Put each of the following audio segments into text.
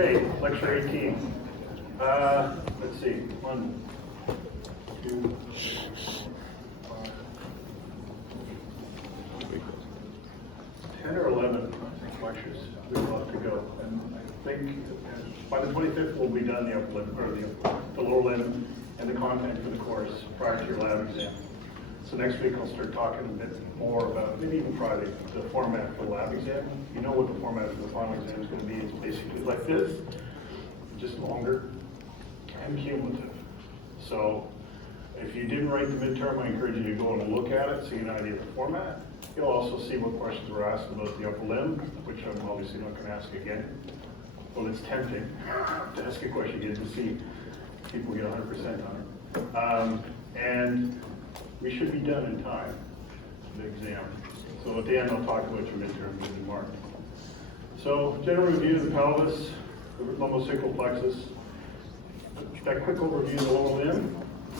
Okay, lecture 18. Let's see, 1, 2, 10 or 11 lectures we've got to go. And I think by the 25th we'll be done the upper limb, or the lower limb and the content for the course prior to your lab exam. So next week I'll start talking a bit more about, maybe even Friday, the format for the lab exam. You know what the format for the final exam is going to be. It's basically like this, just longer and cumulative. So if you didn't write the midterm, I encourage you to go and look at it so you get an idea of the format. You'll also see what questions were asked about the upper limb, which I'm obviously not going to ask again. Well, it's tempting to ask a question again to see people get 100% on it. And we should be done in time for the exam. So at the end, I'll talk about your midterm and mark. So general review of the pelvis, the lumbosacral plexus. That quick overview of the lower limb.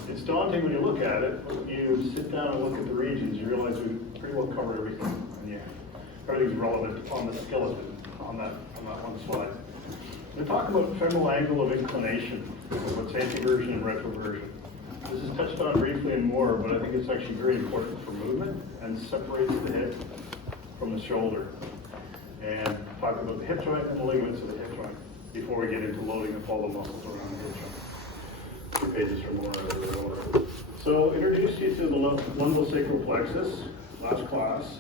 It's daunting when you look at it, but when you sit down and look at the regions, you realize we pretty well cover everything. And yeah, everything's relevant on the skeleton on that one slide. We talk about femoral angle of inclination, what's anteversion and retroversion. This is touched on briefly and more, but I think it's actually very important for movement and separates the hip from the shoulder. And talk about the hip joint and the ligaments of the hip joint before we get into loading up all the muscles around the hip joint. Pages for more. So introduce you to the lumbosacral plexus, last class.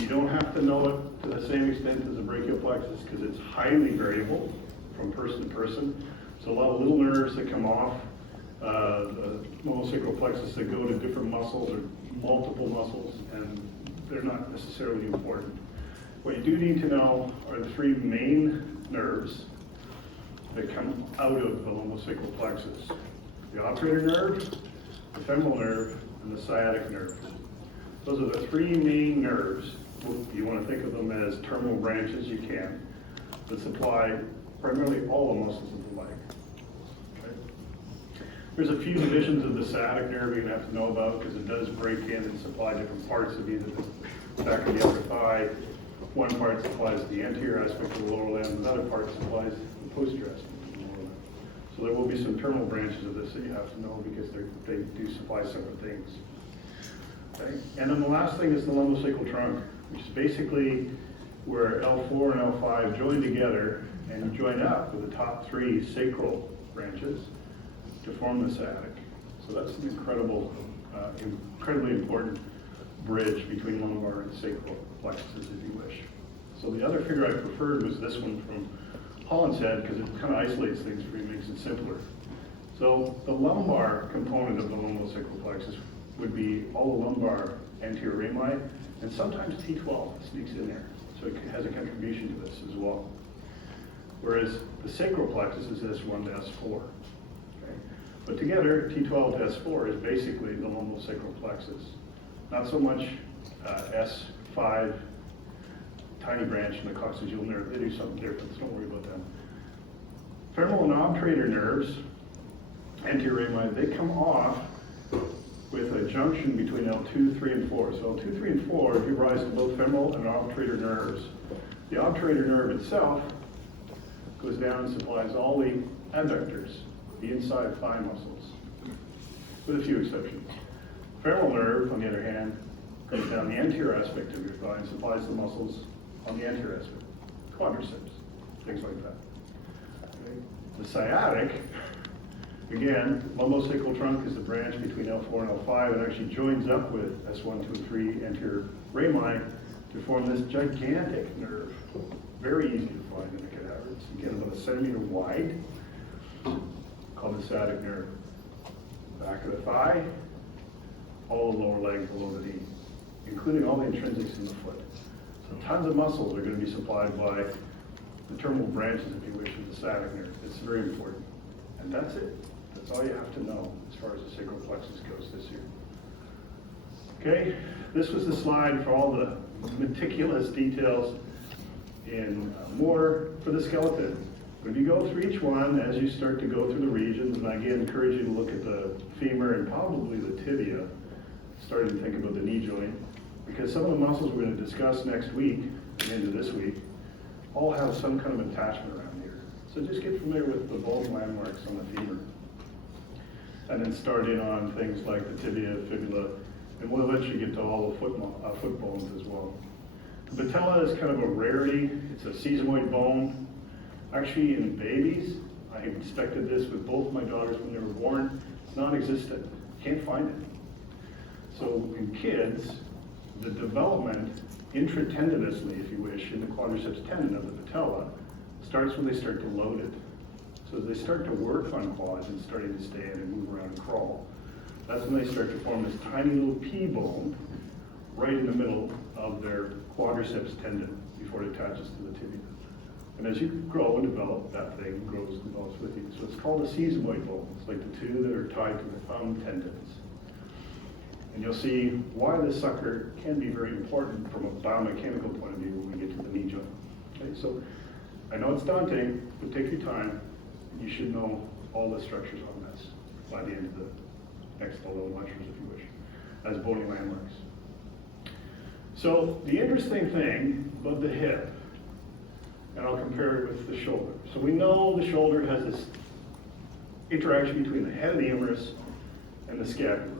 You don't have to know it to the same extent as the brachial plexus because it's highly variable from person to person. So a lot of little nerves that come off the lumbosacral plexus that go to different muscles or multiple muscles, and they're not necessarily important. What you do need to know are the three main nerves that come out of the lumbosacral plexus. The obturator nerve, the femoral nerve, and the sciatic nerve. Those are the three main nerves. You want to think of them as terminal branches, you can, that supply primarily all the muscles of the leg. Okay? There's a few divisions of the sciatic nerve you're going to have to know about because it does break in and supply different parts of either the back of the upper thigh. One part supplies the anterior aspect of the lower limb, another part supplies the posterior aspect of the lower limb. So there will be some terminal branches of this that you have to know because they do supply separate things. Okay? And then the last thing is the lumbosacral trunk, which is basically where L4 and L5 join together and join up with the top three sacral branches to form the sciatic. So that's an incredibly important bridge between lumbar and sacral plexuses, if you wish. So the other figure I preferred was this one from Holland's Head because it kind of isolates things for you, makes it simpler. So the lumbar component of the lumbosacral plexus would be all the lumbar anterior rami, and sometimes T12 sneaks in there. So it has a contribution to this as well. Whereas the sacral plexus is S1 to S4. Okay? But together, T12 to S4 is basically the lumbosacral plexus. Not so much S5, tiny branch in the coccygeal nerve. They do something different, so don't worry about them. Femoral and obturator nerves, anterior rami, they come off with a junction between L2, 3, and 4. So L2, 3, and 4 give rise to both femoral and obturator nerves. The obturator nerve itself goes down and supplies all the adductors, the inside thigh muscles, with a few exceptions. Femoral nerve, on the other hand, goes down the anterior aspect of your thigh and supplies the muscles on the anterior aspect, quadriceps, things like that. Okay. The sciatic, again, lumbosacral trunk is the branch between L4 and L5. It actually joins up with S1, 2, and 3 anterior rami to form this gigantic nerve. Very easy to find in a cadaver. It's again about 1 centimeter wide, called the sciatic nerve. Back of the thigh, all the lower leg below the knee, including all the intrinsics in the foot. So tons of muscles are going to be supplied by the terminal branches, if you wish, of the sciatic nerve. It's very important. And that's it. That's all you have to know as far as the sacral plexus goes this year. Okay, this was the slide for all the meticulous details in more for the skeleton. When you go through each one, as you start to go through the regions, and I again encourage you to look at the femur and probably the tibia, starting to think about the knee joint, because some of the muscles we're going to discuss next week and into this week all have some kind of attachment around here. So just get familiar with the bone landmarks on the femur. And then start in on things like the tibia, fibula, and we'll eventually get to all the foot bones as well. The patella is kind of a rarity. It's a sesamoid bone. Actually, in babies, I inspected this with both my daughters when they were born. It's non-existent. Can't find it. So in kids, the development intratendinously, if you wish, in the quadriceps tendon of the patella starts when they start to load it. So as they start to work on quads and starting to stand and move around and crawl, that's when they start to form this tiny little P bone right in the middle of their quadriceps tendon before it attaches to the tibia. And as you grow and develop, that thing grows and develops with you. So it's called a sesamoid bone. It's like the two that are tied to the thumb tendons. And you'll see why this sucker can be very important from a biomechanical point of view when we get to the knee joint. Okay, so I know it's daunting, but take your time. You should know all the structures on this by the end of the next 11 lectures, if you wish, as bony landmarks. So the interesting thing about the hip, and I'll compare it with the shoulder. So we know the shoulder has this interaction between the head of the humerus and the scapula.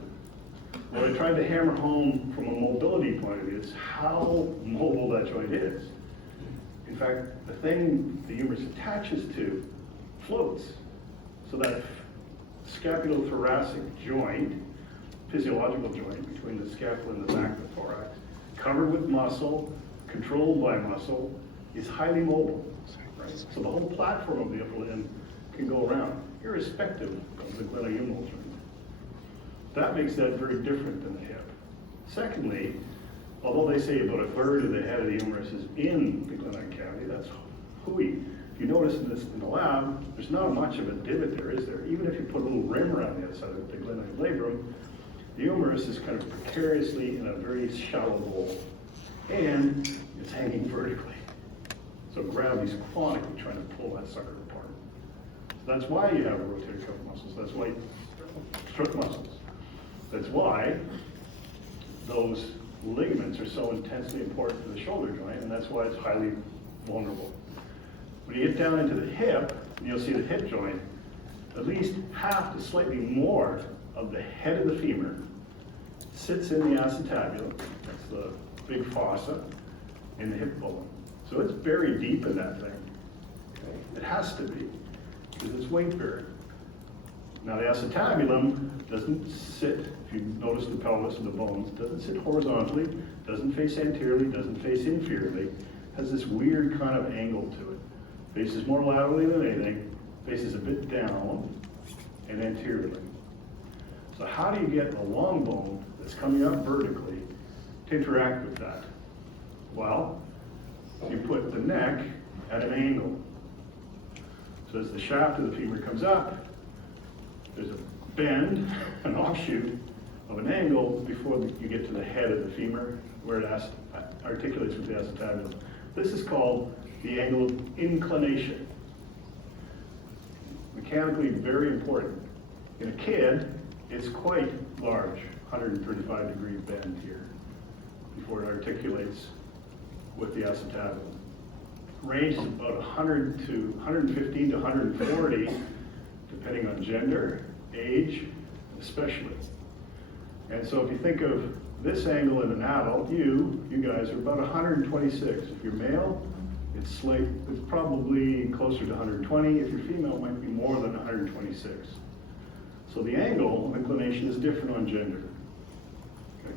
What I tried to hammer home from a mobility point of view is how mobile that joint is. In fact, the thing the humerus attaches to floats. So that scapulothoracic joint, physiological joint between the scapula and the back of the thorax, covered with muscle, controlled by muscle, is highly mobile. Right? So the whole platform of the upper limb can go around, irrespective of the glenohumeral joint. That makes that very different than the hip. Secondly, although they say about a third of the head of the humerus is in the glenoid cavity, that's hooey. If you notice in the lab, there's not much of a divot there, is there? Even if you put a little rim around the outside of the glenoid labrum, the humerus is kind of precariously in a very shallow bowl, and it's hanging vertically. So gravity's chronically trying to pull that sucker apart. So that's why you have rotator cuff muscles. That's why strut muscles. That's why those ligaments are so intensely important to the shoulder joint, and that's why it's highly vulnerable. When you get down into the hip, you'll see the hip joint, at least half to slightly more of the head of the femur sits in the acetabulum, that's the big fossa, in the hip bone. So it's buried deep in that thing. Okay? It has to be, because it's weight bearing. Now the acetabulum doesn't sit, if you notice the pelvis and the bones, doesn't sit horizontally, doesn't face anteriorly, doesn't face inferiorly, has this weird kind of angle to it. Faces more laterally than anything, faces a bit down and anteriorly. So how do you get a long bone that's coming up vertically to interact with that? Well, you put the neck at an angle. So as the shaft of the femur comes up, there's a bend, an offshoot of an angle before you get to the head of the femur where it articulates with the acetabulum. This is called the angle of inclination. Mechanically very important. In a kid, it's quite large, 135-degree bend here before it articulates with the acetabulum. Range is about 100 to 115 to 140, depending on gender, age, especially. And so if you think of this angle in an adult, you guys are about 126. If you're male, it's probably closer to 120. If you're female, it might be more than 126. So the angle of inclination is different on gender. Okay?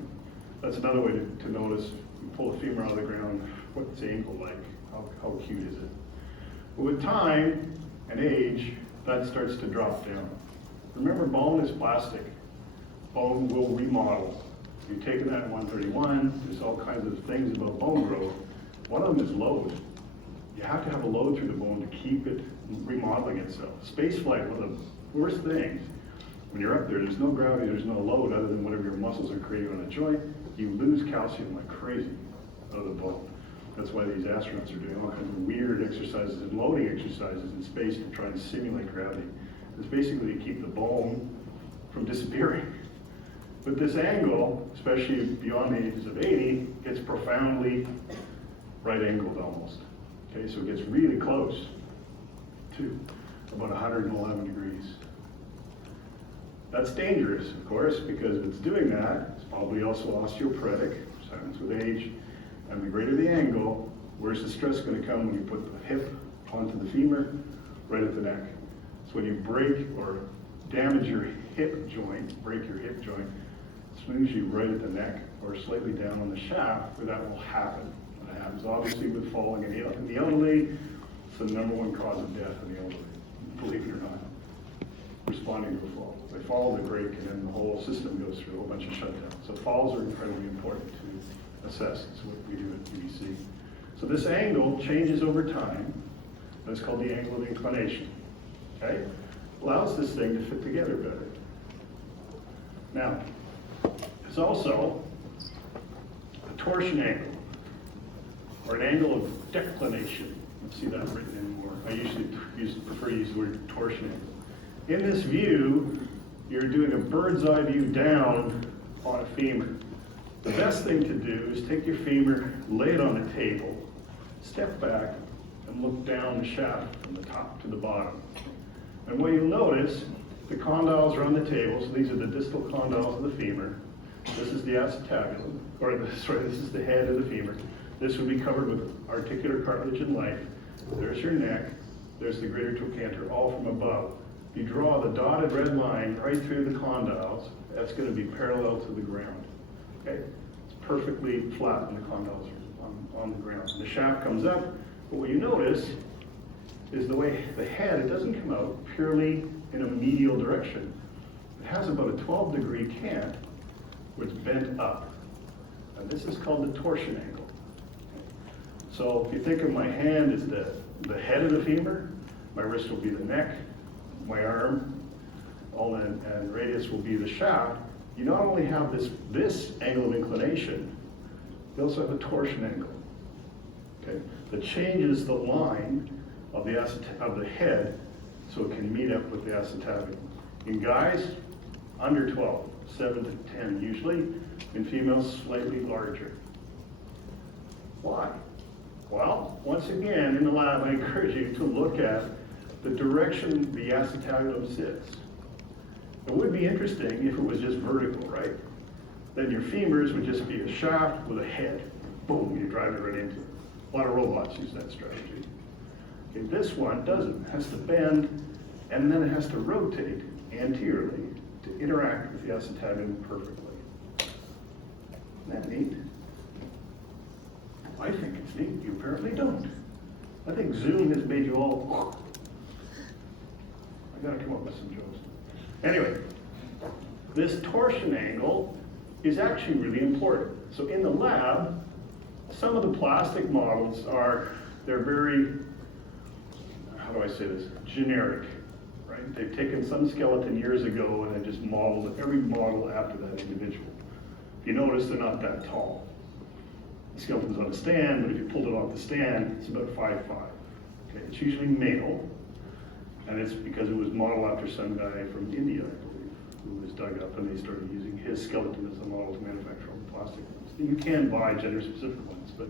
That's another way to notice. You pull a femur out of the ground, what's the ankle like? How cute is it? But with time and age, that starts to drop down. Remember, bone is plastic. Bone will remodel. You've taken that in 131. There's all kinds of things about bone growth. One of them is load. You have to have a load through the bone to keep it remodeling itself. Space flight, one of the worst things. When you're up there, there's no gravity, there's no load other than whatever your muscles are creating on a joint. You lose calcium like crazy out of the bone. That's why these astronauts are doing all kinds of weird exercises and loading exercises in space to try and simulate gravity. It's basically to keep the bone from disappearing. But this angle, especially beyond the ages of 80, gets profoundly right-angled almost. Okay, so it gets really close to about 111 degrees. That's dangerous, of course, because if it's doing that, it's probably also osteoporotic, which happens with age, and the greater the angle, where's the stress going to come when you put the hip onto the femur? Right at the neck. So when you break or damage your hip joint, break your hip joint, it's usually right at the neck or slightly down on the shaft where that will happen. And it happens obviously with falling in the elderly. It's the #1 cause of death in the elderly, believe it or not, responding to a fall. They fall, they break, and then the whole system goes through a whole bunch of shutdowns. So falls are incredibly important to assess. It's what we do at UBC. So this angle changes over time. That's called the angle of inclination. Okay? Allows this thing to fit together better. Now, there's also a torsion angle, or an angle of declination. Let's see that written in more. I usually prefer to use the word torsion angle. In this view, you're doing a bird's eye view down on a femur. The best thing to do is take your femur, lay it on the table, step back, and look down the shaft from the top to the bottom. And what you'll notice, the condyles are on the table, so these are the distal condyles of the femur. This is the acetabulum, this is the head of the femur. This would be covered with articular cartilage and life. There's your neck, there's the greater trochanter, all from above. You draw the dotted red line right through the condyles, that's going to be parallel to the ground. Okay? It's perfectly flat when the condyles are on the ground. The shaft comes up, but what you notice is the way the head, it doesn't come out purely in a medial direction. It has about a 12-degree cant where it's bent up. And this is called the torsion angle. So if you think of my hand as the head of the femur, my wrist will be the neck, my arm, and radius will be the shaft. You not only have this angle of inclination, you also have a torsion angle. Okay, that changes the line of the head so it can meet up with the acetabulum. In guys, under 12, 7 to 10 usually. In females, slightly larger. Why? Well, once again, in the lab, I encourage you to look at the direction the acetabulum sits. It would be interesting if it was just vertical, right? Then your femurs would just be a shaft with a head. Boom, you drive it right into it. A lot of robots use that strategy. Okay, this one doesn't. It has to bend, and then it has to rotate anteriorly to interact with the acetabulum perfectly. Isn't that neat? I think it's neat. You apparently don't. I think Zoom has made you all... I gotta come up with some jokes. Anyway, this torsion angle is actually really important. So in the lab, some of the plastic models they're very, how do I say this, generic, right? They've taken some skeleton years ago and then just modeled every model after that individual. If you notice, they're not that tall. The skeleton's on a stand, but if you pulled it off the stand, it's about 5'5". Okay, it's usually male, and it's because it was modeled after some guy from India, I believe, who was dug up, and they started using his skeleton as a model to manufacture all the plastic ones. You can buy gender-specific ones, but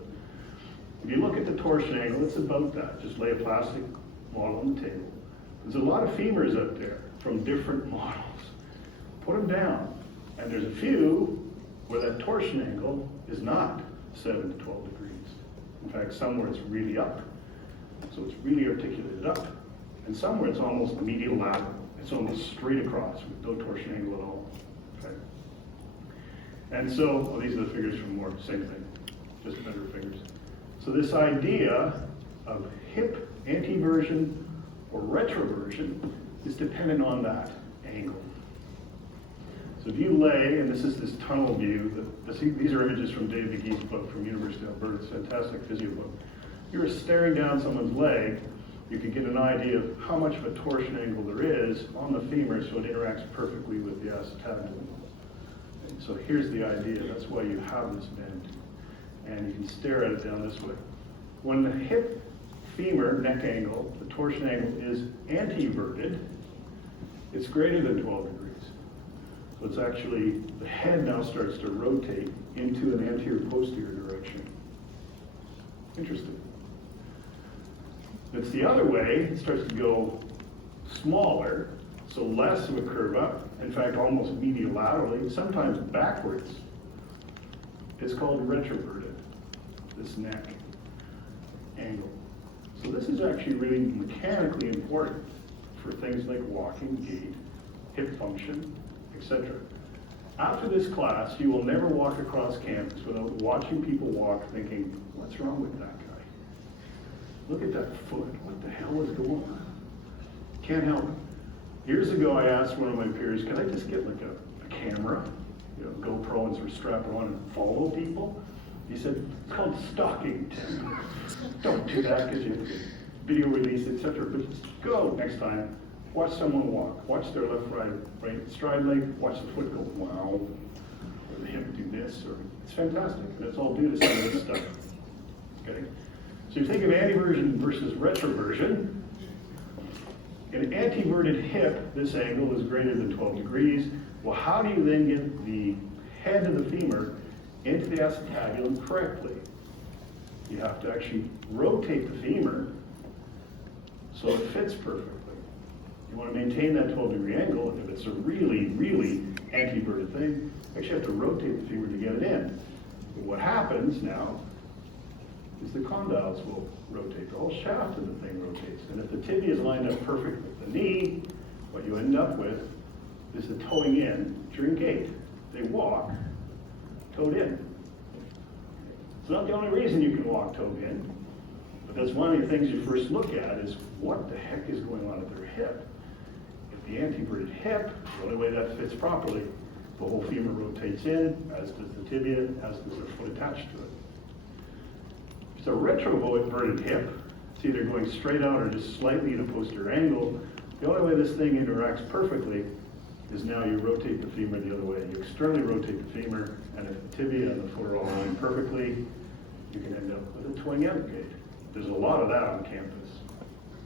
if you look at the torsion angle, it's about that. Just lay a plastic model on the table. There's a lot of femurs out there from different models. Put them down, and there's a few where that torsion angle is not 7 to 12 degrees. In fact, somewhere it's really up, so it's really articulated up, and somewhere it's almost medial lateral. It's almost straight across with no torsion angle at all. Okay. And so, these are the figures from more, same thing, just better figures. So this idea of hip anteversion or retroversion is dependent on that angle. So if you lay, and this is this tunnel view, these are images from Dave McGee's book from University of Alberta, it's a fantastic physio book. If you were staring down someone's leg, you could get an idea of how much of a torsion angle there is on the femur so it interacts perfectly with the acetabulum. And so here's the idea, that's why you have this bend. And you can stare at it down this way. When the hip femur neck angle, the torsion angle is anteverted, it's greater than 12 degrees. So it's actually, the head now starts to rotate into an anterior-posterior direction. Interesting. If it's the other way, it starts to go smaller, so less of a curve up, in fact, almost medial-laterally, sometimes backwards. It's called retroverted, this neck angle. So this is actually really mechanically important for things like walking, gait, hip function, etc. After this class, you will never walk across campus without watching people walk thinking, what's wrong with that guy? Look at that foot, what the hell is going on? Can't help it. Years ago, I asked one of my peers, can I just get like a camera, you know, GoPro and sort of strap it on and follow people? He said, it's called stalking, Tim. Don't do that because you have to get video release, etc. But just go next time, watch someone walk, watch their left, right stride leg, watch the foot go, wow, or the hip do this, or it's fantastic. That's all due to some of this stuff. Okay? So you think of anteversion versus retroversion. In an anteverted hip, this angle is greater than 12 degrees. Well, how do you then get the head of the femur into the acetabulum correctly? You have to actually rotate the femur so it fits perfectly. You want to maintain that 12-degree angle. If it's a really, really anteverted thing, you actually have to rotate the femur to get it in. But what happens now is the condyles will rotate. The whole shaft of the thing rotates. And if the tibia is lined up perfectly with the knee, what you end up with is the toeing in during gait. They walk toed in. It's not the only reason you can walk toed in, but that's one of the things you first look at is what the heck is going on at their hip. If the anteverted hip, the only way that fits properly, the whole femur rotates in, as does the tibia, as does the foot attached to it. It's a retroverted hip. It's either going straight out or just slightly at a posterior angle. The only way this thing interacts perfectly is now you rotate the femur the other way. You externally rotate the femur, and if the tibia and the foot are all aligned perfectly, you can end up with a toeing out gait. There's a lot of that on campus.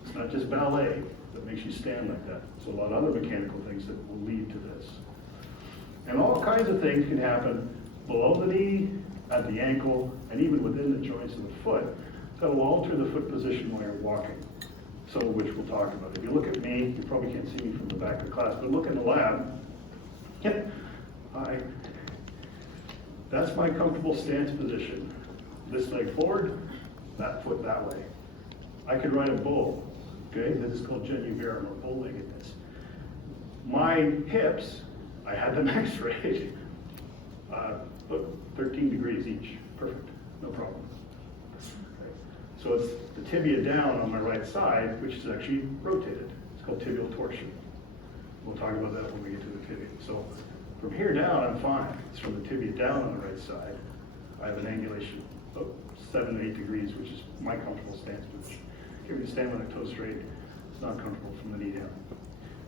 It's not just ballet that makes you stand like that. There's a lot of other mechanical things that will lead to this. And all kinds of things can happen below the knee, at the ankle, and even within the joints of the foot that will alter the foot position while you're walking, some of which we'll talk about. If you look at me, you probably can't see me from the back of the class, but look in the lab. Hi. That's my comfortable stance position. This leg forward, that foot that way. I could ride a bull, okay? This is called genuvarum, or bull-leggedness. My hips, I had them x-rayed. Look, 13 degrees each, perfect, no problem. Okay. So it's the tibia down on my right side, which is actually rotated. It's called tibial torsion. We'll talk about that when we get to the tibia. So from here down, I'm fine. It's from the tibia down on the right side. I have an angulation of 7 to 8 degrees, which is my comfortable stance position. If you stand with my toes straight, it's not comfortable from the knee down.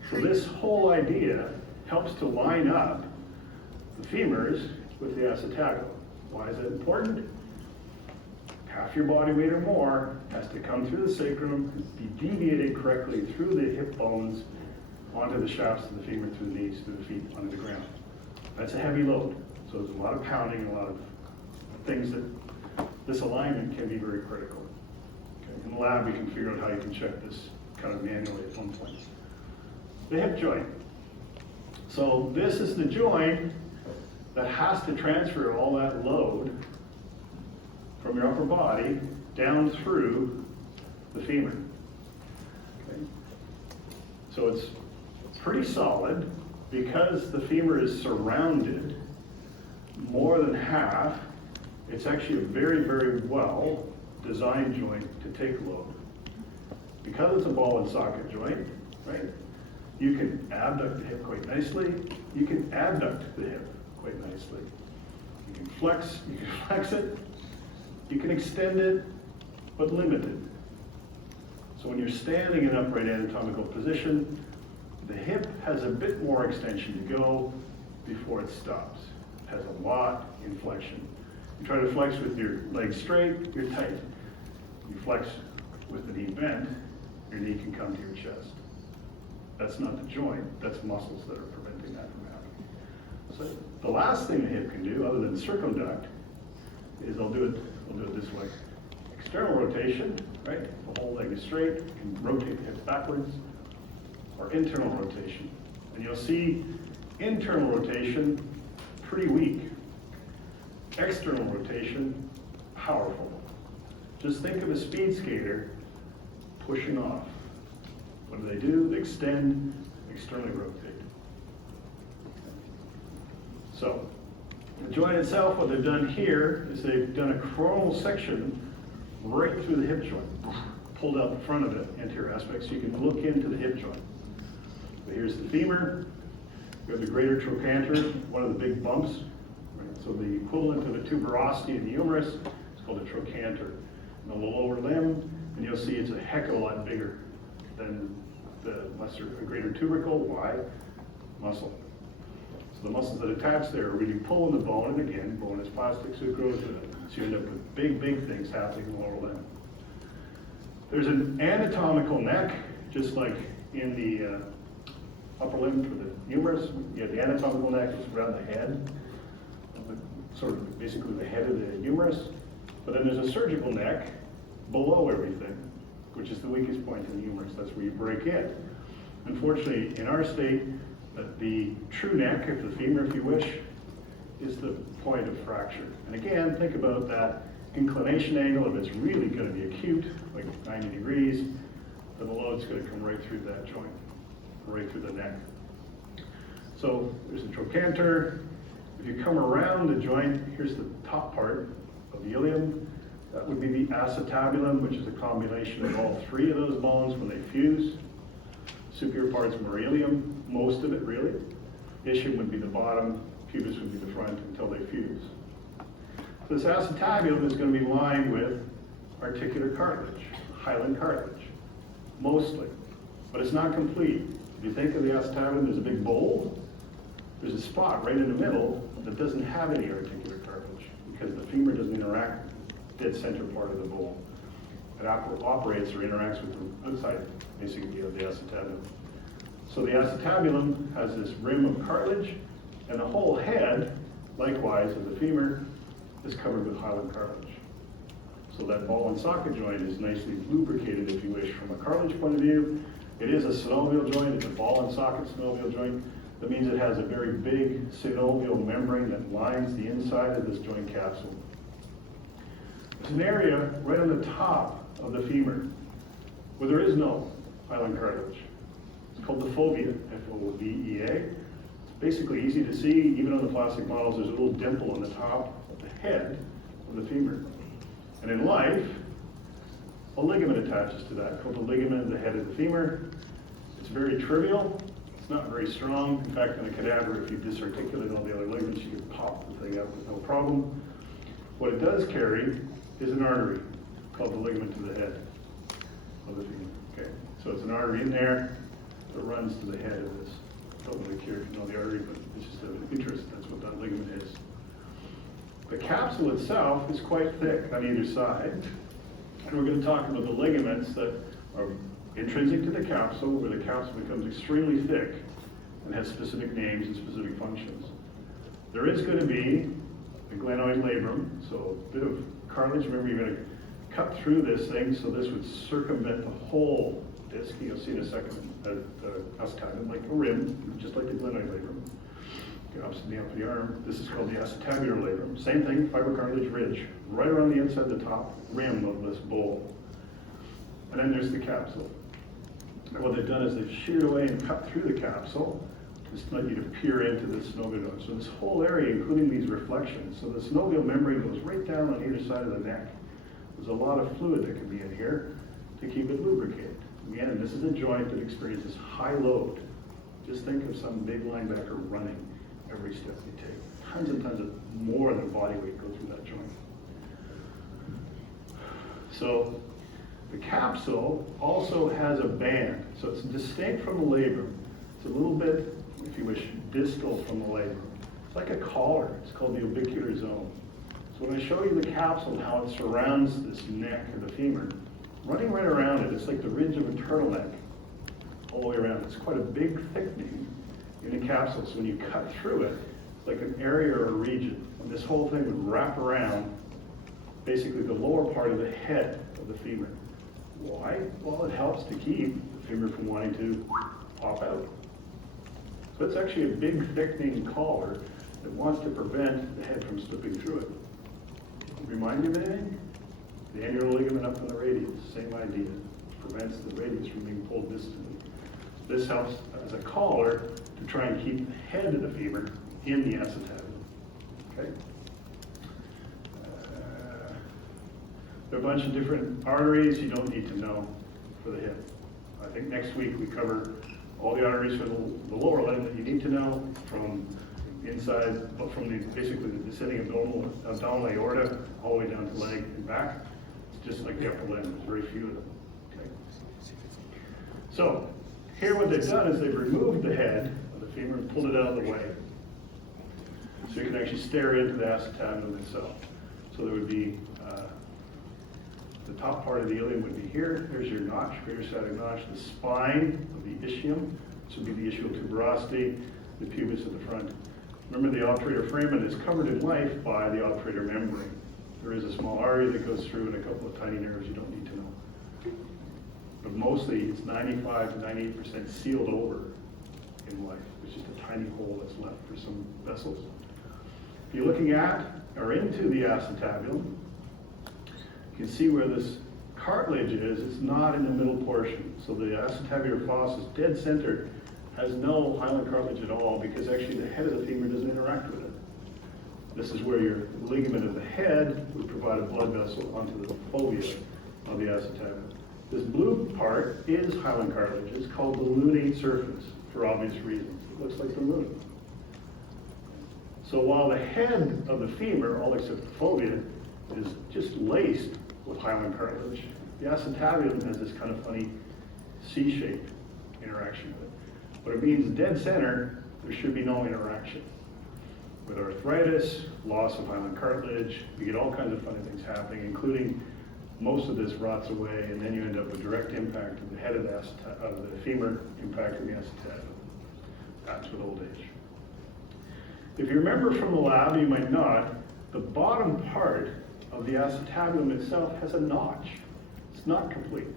So this whole idea helps to line up the femurs with the acetabulum. Why is that important? Half your body weight or more has to come through the sacrum, be deviated correctly through the hip bones, onto the shafts of the femur, through the knees, through the feet, onto the ground. That's a heavy load. So there's a lot of pounding and a lot of things that this alignment can be very critical. Okay. In the lab, we can figure out how you can check this kind of manually at one point. The hip joint. So this is the joint that has to transfer all that load from your upper body down through the femur. Okay. So it's pretty solid because the femur is surrounded more than half. It's actually a very, very well designed joint to take load. Because it's a ball and socket joint, right? You can abduct the hip quite nicely. You can adduct the hip quite nicely. You can flex it, you can extend it, but limited. So when you're standing in upright anatomical position, the hip has a bit more extension to go before it stops. It has a lot in flexion. You try to flex with your legs straight, you're tight. You flex with the knee bent, your knee can come to your chest. That's not the joint, that's muscles that are preventing that from happening. So the last thing the hip can do, other than circumduct, is I'll do it this way. External rotation, right? The whole leg is straight, you can rotate the hips backwards, or internal rotation. And you'll see internal rotation, pretty weak. External rotation, powerful. Just think of a speed skater pushing off. What do? They extend, externally rotate. So, the joint itself, what they've done here is they've done a coronal section right through the hip joint, pulled out the front of it, anterior aspect, so you can look into the hip joint. So here's the femur, we have the greater trochanter, one of the big bumps. Right? So the equivalent of a tuberosity in the humerus is called a trochanter. And on the lower limb, and you'll see it's a heck of a lot bigger than the greater tubercle. Why? Muscle. So the muscles that attach there are really pulling the bone, and again, bone is plastic, so it grows with it. So you end up with big, big things happening in the lower limb. There's an anatomical neck, just like in the upper limb for the humerus. You have the anatomical neck, it's around the head, sort of basically the head of the humerus. But then there's a surgical neck below everything, which is the weakest point in the humerus. That's where you break in. Unfortunately, in our state, the true neck of the femur, if you wish, is the point of fracture. And again, think about that inclination angle. If it's really going to be acute, like 90 degrees, then the load's going to come right through that joint, right through the neck. So there's the trochanter. If you come around the joint, here's the top part of the ilium. That would be the acetabulum, which is a combination of all three of those bones when they fuse. Superior part's meridium, most of it really. Ischium would be the bottom, pubis would be the front until they fuse. So this acetabulum is going to be lined with articular cartilage, hyaline cartilage, mostly. But it's not complete. If you think of the acetabulum, there's a big bowl. There's a spot right in the middle that doesn't have any articular cartilage because the femur doesn't interact with the dead center part of the bowl. It operates or interacts with the outside, basically, of the acetabulum. So the acetabulum has this rim of cartilage, and the whole head, likewise, of the femur, is covered with hyaline cartilage. So that ball and socket joint is nicely lubricated, if you wish, from a cartilage point of view. It is a synovial joint, it's a ball and socket synovial joint. That means it has a very big synovial membrane that lines the inside of this joint capsule. There's an area right on the top of the femur where there is no hyaline cartilage. It's called the fovea, F-O-V-E-A. It's basically easy to see, even on the plastic models, there's a little dimple on the top of the head of the femur. And in life, a ligament attaches to that, called the ligament of the head of the femur. It's very trivial, it's not very strong. In fact, in a cadaver, if you disarticulate all the other ligaments, you can pop the thing out with no problem. What it does carry is an artery called the ligament to the head of the femur. Okay, so it's an artery in there that runs to the head of this. Don't really care if you know the artery, but it's just of interest. That's what that ligament is. The capsule itself is quite thick on either side, and we're going to talk about the ligaments that are intrinsic to the capsule, where the capsule becomes extremely thick and has specific names and specific functions. There is going to be the glenoid labrum, so a bit of cartilage. Remember, you're going to cut through this thing, so this would circumvent the whole disc. You'll see in a second the acetabulum, like a rim, just like the glenoid labrum. Opposite the up of the arm. This is called the acetabular labrum. Same thing, fibrocartilage ridge, right around the inside the top rim of this bowl. And then there's the capsule. And what they've done is they've sheared away and cut through the capsule just to let you to peer into the synovial joint. So this whole area, including these reflections, so the synovial membrane goes right down on either side of the neck. There's a lot of fluid that can be in here to keep it lubricated. Again, this is a joint that experiences high load. Just think of some big linebacker running every step you take. Tons and tons of more than body weight go through that joint. So the capsule also has a band. So it's distinct from the labrum. It's a little bit, if you wish, distal from the labrum. It's like a collar. It's called the orbicular zone. So when I show you the capsule and how it surrounds this neck of the femur, running right around it, it's like the ridge of a turtleneck all the way around. It's quite a big thickening in the capsule. So when you cut through it, it's like an area or a region. And this whole thing would wrap around basically the lower part of the head of the femur. Why? Well, it helps to keep the femur from wanting to pop out. So it's actually a big thickening collar that wants to prevent the head from slipping through it. Remind you of anything? The annular ligament up from the radius, same idea. Prevents the radius from being pulled distantly. This helps as a collar to try and keep the head of the femur in the acetabulum. Okay? There are a bunch of different arteries you don't need to know for the hip. I think next week we cover all the arteries for the lower limb that you need to know from inside, from basically the descending abdominal aorta all the way down to leg and back. It's just like the upper limb. There's very few of them. Okay. So here what they've done is they've removed the head of the femur and pulled it out of the way. So you can actually stare into the acetabulum itself. So there would be the top part of the ilium would be here. There's your notch, greater sciatic notch. The spine of the ischium, this would be the ischial tuberosity, the pubis at the front. Remember, the obturator foramen is covered in life by the obturator membrane. There is a small artery that goes through and a couple of tiny nerves you don't need to know. But mostly it's 95 to 98% sealed over in life. It's just a tiny hole that's left for some vessels. If you're looking at or into the acetabulum, you can see where this cartilage is. It's not in the middle portion. So the acetabular fossa is dead center, has no hyaline cartilage at all because actually the head of the femur doesn't interact with it. This is where your ligament of the head would provide a blood vessel onto the fovea of the acetabulum. This blue part is hyaline cartilage. It's called the lunate surface for obvious reasons. It looks like the moon. So while the head of the femur, all except the fovea, is just laced with hyaline cartilage, the acetabulum has this kind of funny C-shaped interaction with it. What it means, dead center, there should be no interaction. With arthritis, loss of hyaline cartilage, we get all kinds of funny things happening, including most of this rots away, and then you end up with direct impact of the head of the femur impacting the acetabulum. That's with old age. If you remember from the lab, you might not, the bottom part of the acetabulum itself has a notch. It's not complete.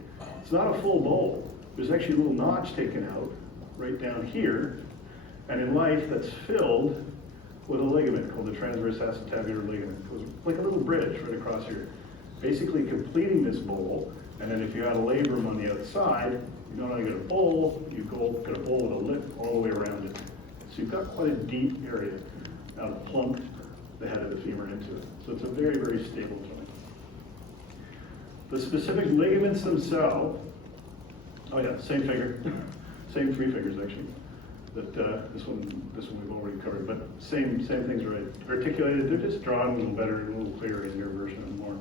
It's not a full bowl. There's actually a little notch taken out right down here, and in life that's filled with a ligament called the transverse acetabular ligament. It goes like a little bridge right across here, basically completing this bowl. And then if you add a labrum on the outside, you not only get a bowl, you get a bowl with a lip all the way around it. So you've got quite a deep area. Now plunked the head of the femur into it. So it's a very, very stable joint. The specific ligaments themselves, oh yeah, same finger, same three fingers actually. That this one we've already covered, but same things are articulated. They're just drawn a little better and a little clearer in your version of more.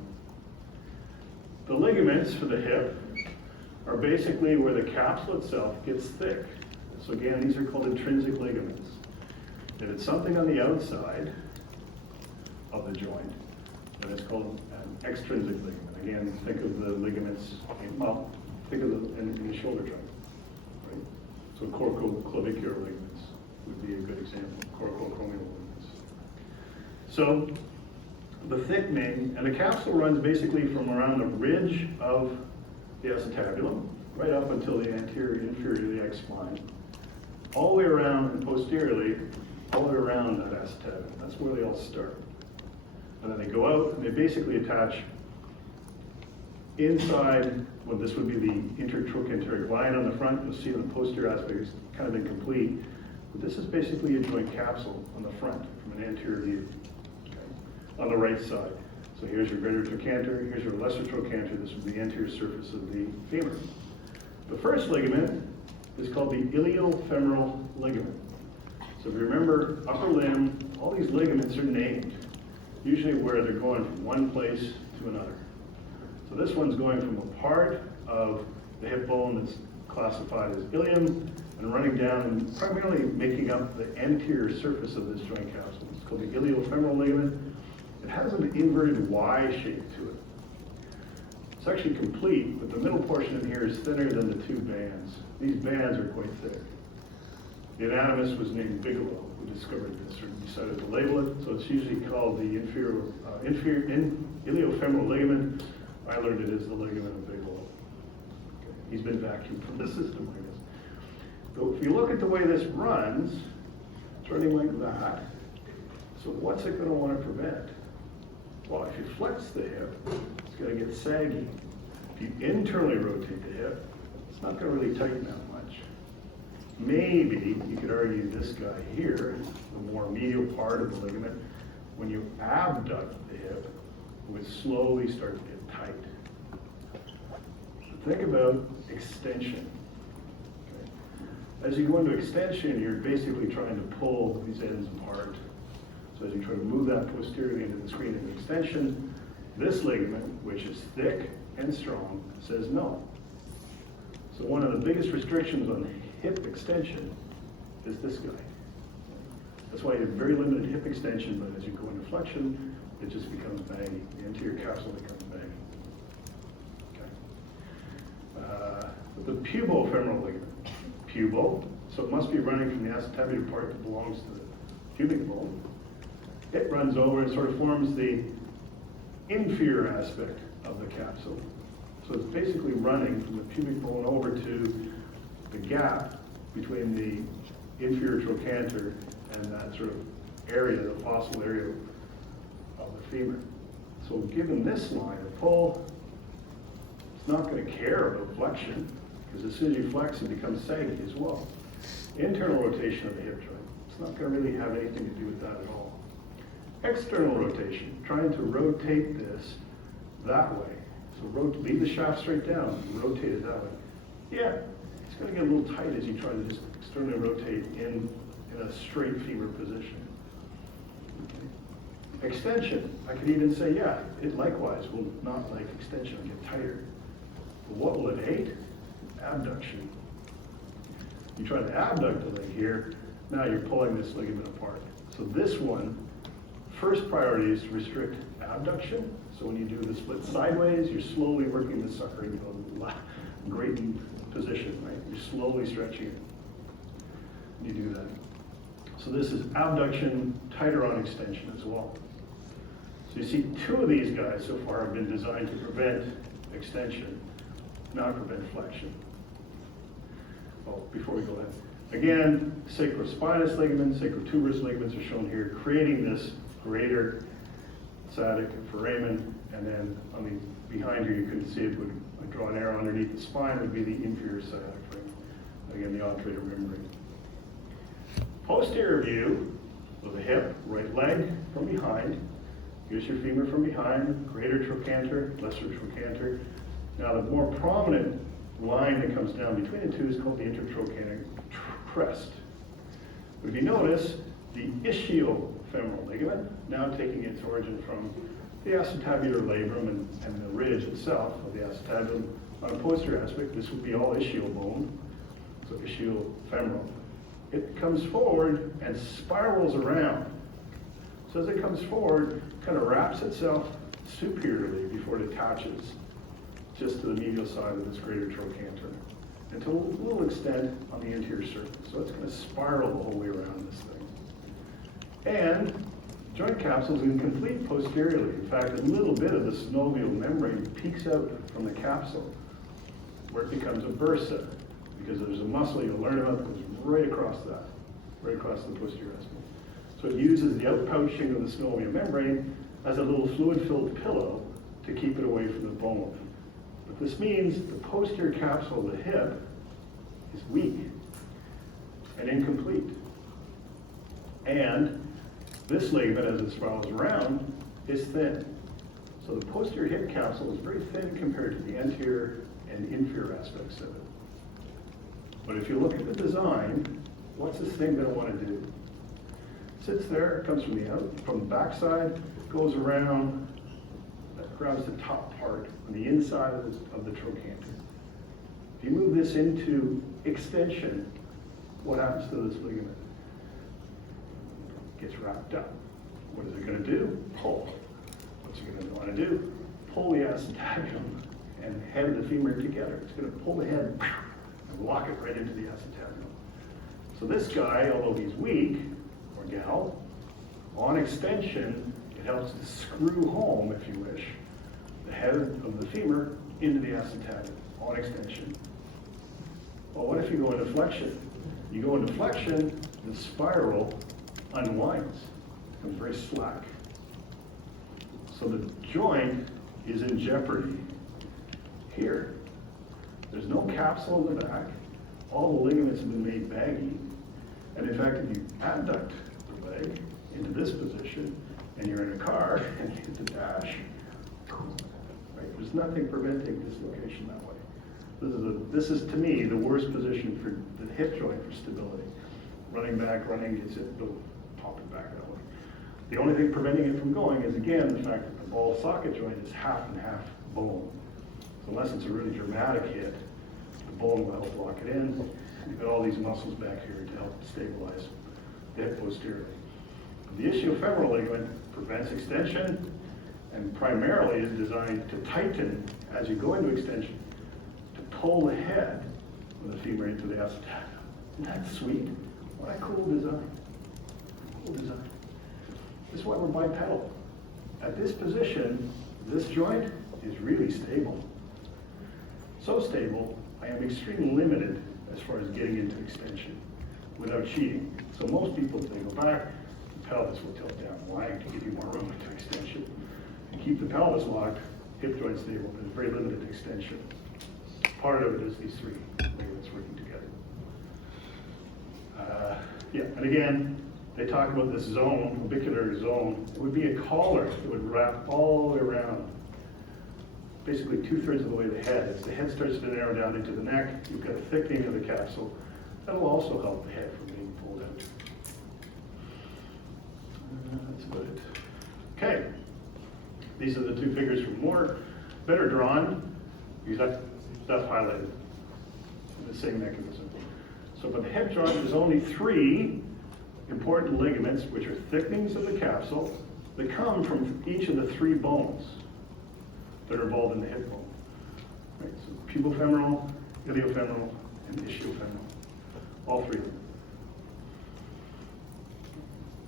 The ligaments for the hip are basically where the capsule itself gets thick. So again, these are called intrinsic ligaments. If it's something on the outside of the joint, then it's called an extrinsic ligament. Again, think of the ligaments, think of in the shoulder joint. Right? So corticoclavicular ligaments would be a good example, coracoacromial ligaments. So the thickening, and the capsule runs basically from around the ridge of the acetabulum, right up until the anterior and inferior iliac spine, all the way around and posteriorly, all the way around that acetabulum. That's where they all start. And then they go out and they basically attach inside, well, this would be the intertrochanteric line on the front. You'll see on the posterior aspect it's kind of incomplete. But this is basically a joint capsule on the front from an anterior view, okay, on the right side. So here's your greater trochanter, here's your lesser trochanter. This would be the anterior surface of the femur. The first ligament is called the iliofemoral ligament. So if you remember, upper limb, all these ligaments are named, usually where they're going from one place to another. So this one's going from a part of the hip bone that's classified as ilium and running down and primarily making up the anterior surface of this joint capsule. It's called the iliofemoral ligament. It has an inverted Y shape to it. It's actually complete, but the middle portion in here is thinner than the two bands. These bands are quite thick. The anatomist was named Bigelow, who discovered this or decided to label it. So it's usually called the iliofemoral ligament. I learned it as the ligament of Bigelow. He's been vacuumed from the system, I guess. So if you look at the way this runs, it's running like that. So what's it going to want to prevent? Well, if you flex the hip, it's going to get saggy. If you internally rotate the hip, it's not going to really tighten that much. Maybe you could argue this guy here, the more medial part of the ligament, when you abduct the hip, it would slowly start to get tight. So think about extension. Okay. As you go into extension, you're basically trying to pull these ends apart. So as you try to move that posteriorly into the screen in extension, this ligament, which is thick and strong, says no. So one of the biggest restrictions on hip extension is this guy. That's why you have very limited hip extension, but as you go into flexion, it just becomes baggy. The anterior capsule becomes baggy. Okay. The pubofemoral ligament. Pubo, so it must be running from the acetabular part that belongs to the pubic bone. It runs over and sort of forms the inferior aspect of the capsule. So it's basically running from the pubic bone over to the gap between the inferior trochanter and that sort of area, the fossal area of the femur. So given this line of pull, it's not going to care about flexion, because as soon as you flex, it becomes saggy as well. Internal rotation of the hip joint, it's not going to really have anything to do with that at all. External rotation, trying to rotate this that way. So leave the shaft straight down, rotate it that way. Yeah, it's going to get a little tight as you try to just externally rotate in a straight femur position. Okay. Extension, I could even say, yeah, it likewise will not like extension, it'll get tighter. But what will it hate? Abduction. You try to abduct the leg here, now you're pulling this ligament apart. So this one, first priority is to restrict abduction. So when you do the split sideways, you're slowly working the sucker into a grating position, right? You're slowly stretching it. You do that. So this is abduction, tighter on extension as well. So you see two of these guys so far have been designed to prevent extension, not prevent flexion. Well, before we go ahead. Again, sacrospinous ligaments, sacrotuberous ligaments are shown here, creating this greater sciatic foramen, and then on the behind here you can see it would draw an arrow underneath the spine would be the inferior sciatic foramen. Again, the obturator membrane. Posterior view of the hip, right leg from behind. Here's your femur from behind, greater trochanter, lesser trochanter. Now the more prominent line that comes down between the two is called the intertrochanteric crest. But if you notice, the ischiofemoral ligament, now taking its origin from the acetabular labrum and the ridge itself of the acetabulum on a posterior aspect, this would be all ischial bone, so ischiofemoral. It comes forward and spirals around. So as it comes forward, it kind of wraps itself superiorly before it attaches just to the medial side of this greater trochanter, and to a little extent on the anterior surface. So it's going to spiral the whole way around this thing. And joint capsule is incomplete posteriorly. In fact, a little bit of the synovial membrane peeks out from the capsule, where it becomes a bursa, because there's a muscle you'll learn about that goes right across that, right across the posterior aspect. So it uses the outpouching of the synovial membrane as a little fluid-filled pillow to keep it away from the bone. But this means the posterior capsule of the hip is weak and incomplete. And this ligament, as it spirals around, is thin. So the posterior hip capsule is very thin compared to the anterior and inferior aspects of it. But if you look at the design, what's this thing going to want to do? Sits there, comes from the backside, goes around, grabs the top part on the inside of the trochanter. If you move this into extension, what happens to this ligament? It gets wrapped up. What is it going to do? Pull. What's it going to want to do? Pull the acetabulum and head of the femur together. It's going to pull the head and lock it right into the acetabulum. So this guy, although he's weak, or gal, on extension, it helps to screw home, if you wish, the head of the femur into the acetabulum on extension. Well, what if you go into flexion? You go into flexion, the spiral unwinds, becomes very slack. So the joint is in jeopardy here. There's no capsule in the back. All the ligaments have been made baggy. And in fact, if you abduct the leg into this position, and you're in a car and you hit the dash, right? There's nothing preventing dislocation that way. This is to me the worst position for the hip joint for stability. Running back, running, it'll pop it back that way. The only thing preventing it from going is, again, the fact that the ball socket joint is half and half bone. So unless it's a really dramatic hit, the bone will help lock it in. You've got all these muscles back here to help stabilize the hip posteriorly. The ischiofemoral ligament prevents extension and primarily is designed to tighten as you go into extension, to pull the head of the femur into the acetabulum. Isn't that sweet? What a cool design. Cool design. This is why we're bipedal. At this position, this joint is really stable. So stable, I am extremely limited as far as getting into extension without cheating. So most people, if they go back, the pelvis will tilt down wide to give you more room into extension. And keep the pelvis locked, hip joint stable, but it's very limited extension. Part of it is these three ligaments working together. Yeah, and again, they talk about this zone, orbicular zone. It would be a collar that would wrap all the way around, basically 2/3 of the way to the head. As the head starts to narrow down into the neck, you've got a thickening of the capsule. That'll also help the head from being pulled out. That's about it. Okay, these are the two figures from Moore. Better drawn, because that stuff highlighted. The same mechanism. So for the hip joint, there's only 3 important ligaments, which are thickenings of the capsule, that come from each of the 3 bones that are involved in the hip bone. Right? So pubofemoral, iliofemoral, and ischiofemoral. All 3 of them.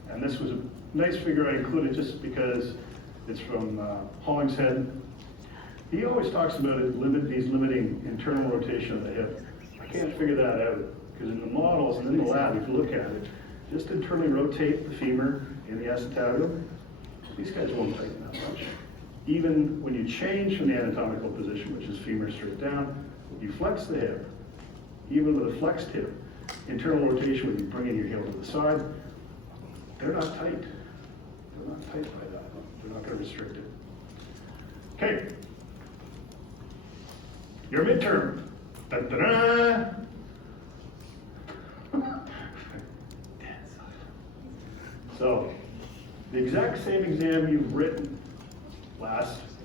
And this was a nice figure I included just because it's from Hollingshead. He always talks about these limiting internal rotation of the hip. I can't figure that out, because in the models and in the lab, if you look at it, just internally rotate the femur in the acetabulum. These guys won't tighten that much. Even when you change from the anatomical position, which is femur straight down, you flex the hip. Even with a flexed hip, internal rotation, when you bring in your heel to the side, they're not tight. They're not tight by that. They're not going to restrict it. Okay. Your midterm. Da-da-da. So, the exact same exam you've written last